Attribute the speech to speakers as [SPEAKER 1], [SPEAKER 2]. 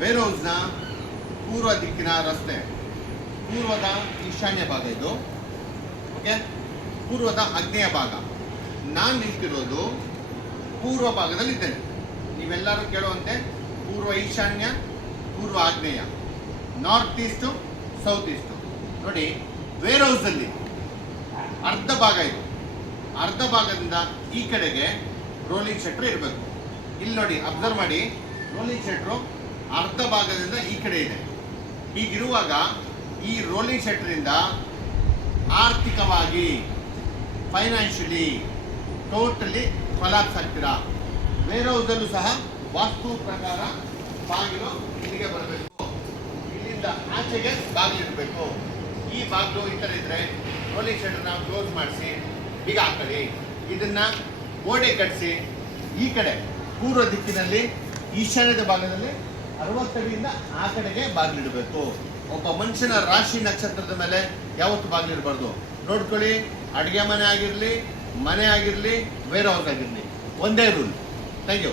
[SPEAKER 1] Wear ಹೌಸ್ನ ಪೂರ್ವ ದಿಕ್ಕಿನ ರಸ್ತೆ ಪೂರ್ವದ ಈಶಾನ್ಯ ಭಾಗ ಇದು ಓಕೆ ಪೂರ್ವದ ಆಗ್ನೇಯ ಭಾಗ ನಾನು ನಿಂತಿರೋದು ಪೂರ್ವ ಭಾಗದಲ್ಲಿ ಇದ್ದೇನೆ ನೀವೆಲ್ಲರೂ ಕೇಳುವಂತೆ ಪೂರ್ವ ಈಶಾನ್ಯ ಪೂರ್ವ ಆಗ್ನೇಯ ನಾರ್ತ್ ಈಸ್ಟು ಸೌತ್ ಈಸ್ಟು ನೋಡಿ ವೇರ್ ಹೌಸಲ್ಲಿ ಅರ್ಧ ಭಾಗ ಇದು. ಅರ್ಧ ಭಾಗದಿಂದ ಈ ಕಡೆಗೆ ರೋಲಿಂಗ್ ಶೆಟ್ರು ಇರಬೇಕು. ಇಲ್ಲಿ ನೋಡಿ ಅಬ್ಸರ್ವ್ ಮಾಡಿ. ರೋಲಿಂಗ್ ಶಟ್ರು ಅರ್ಧ ಭಾಗದಿಂದ ಈ ಕಡೆ ಇದೆ. ಹೀಗಿರುವಾಗ ಈ ರೋಲಿಂಗ್ ಶಟ್ರಿಂದ ಆರ್ಥಿಕವಾಗಿ ಫೈನಾನ್ಷಿಯಲಿ ಟೋಟಲಿ ಕೊಲಾಪ್ಸ್ ಆಗ್ತೀರಾ? ಹೌಸಲ್ಲೂ ಸಹ ವಾಸ್ತು ಪ್ರಕಾರ ಬಾಗಿಲು ಇಲ್ಲಿಗೆ ಬರಬೇಕು. ಇಲ್ಲಿಂದ ಆಚೆಗೆ ಬಾಗಿಲಿರಬೇಕು ಈ ಬಾಗಿಲು ಈ ಥರ ಇದ್ದರೆ ರೋಲಿಂಗ್ ಶಟರ್ನ ಕ್ಲೋಸ್ ಮಾಡಿಸಿ, ಈಗ ಹಾಕೊಳ್ಳಿ ಇದನ್ನ ಗೋಡೆ ಕಟ್ಟಿಸಿ ಈ ಕಡೆ ಪೂರ್ವ ದಿಕ್ಕಿನಲ್ಲಿ, ಈಶಾನ್ಯದ ಭಾಗದಲ್ಲಿ ಅರವತ್ತಡಿಯಿಂದ ಆ ಕಡೆಗೆ ಬಾಗಿಲಿಡಬೇಕು. ಒಬ್ಬ ಮನುಷ್ಯನ ರಾಶಿ ನಕ್ಷತ್ರದ ಮೇಲೆ ಯಾವತ್ತು ಬಾಗಿಲಿಡಬಾರ್ದು? ನೋಡ್ಕೊಳ್ಳಿ, ಅಡುಗೆ ಮನೆ ಆಗಿರಲಿ ಮನೆ ಆಗಿರಲಿ ಬೇರೆ ಆಗಿರಲಿ. ಒಂದೇ ರೂಲ್ ಥ್ಯಾಂಕ್ ಯು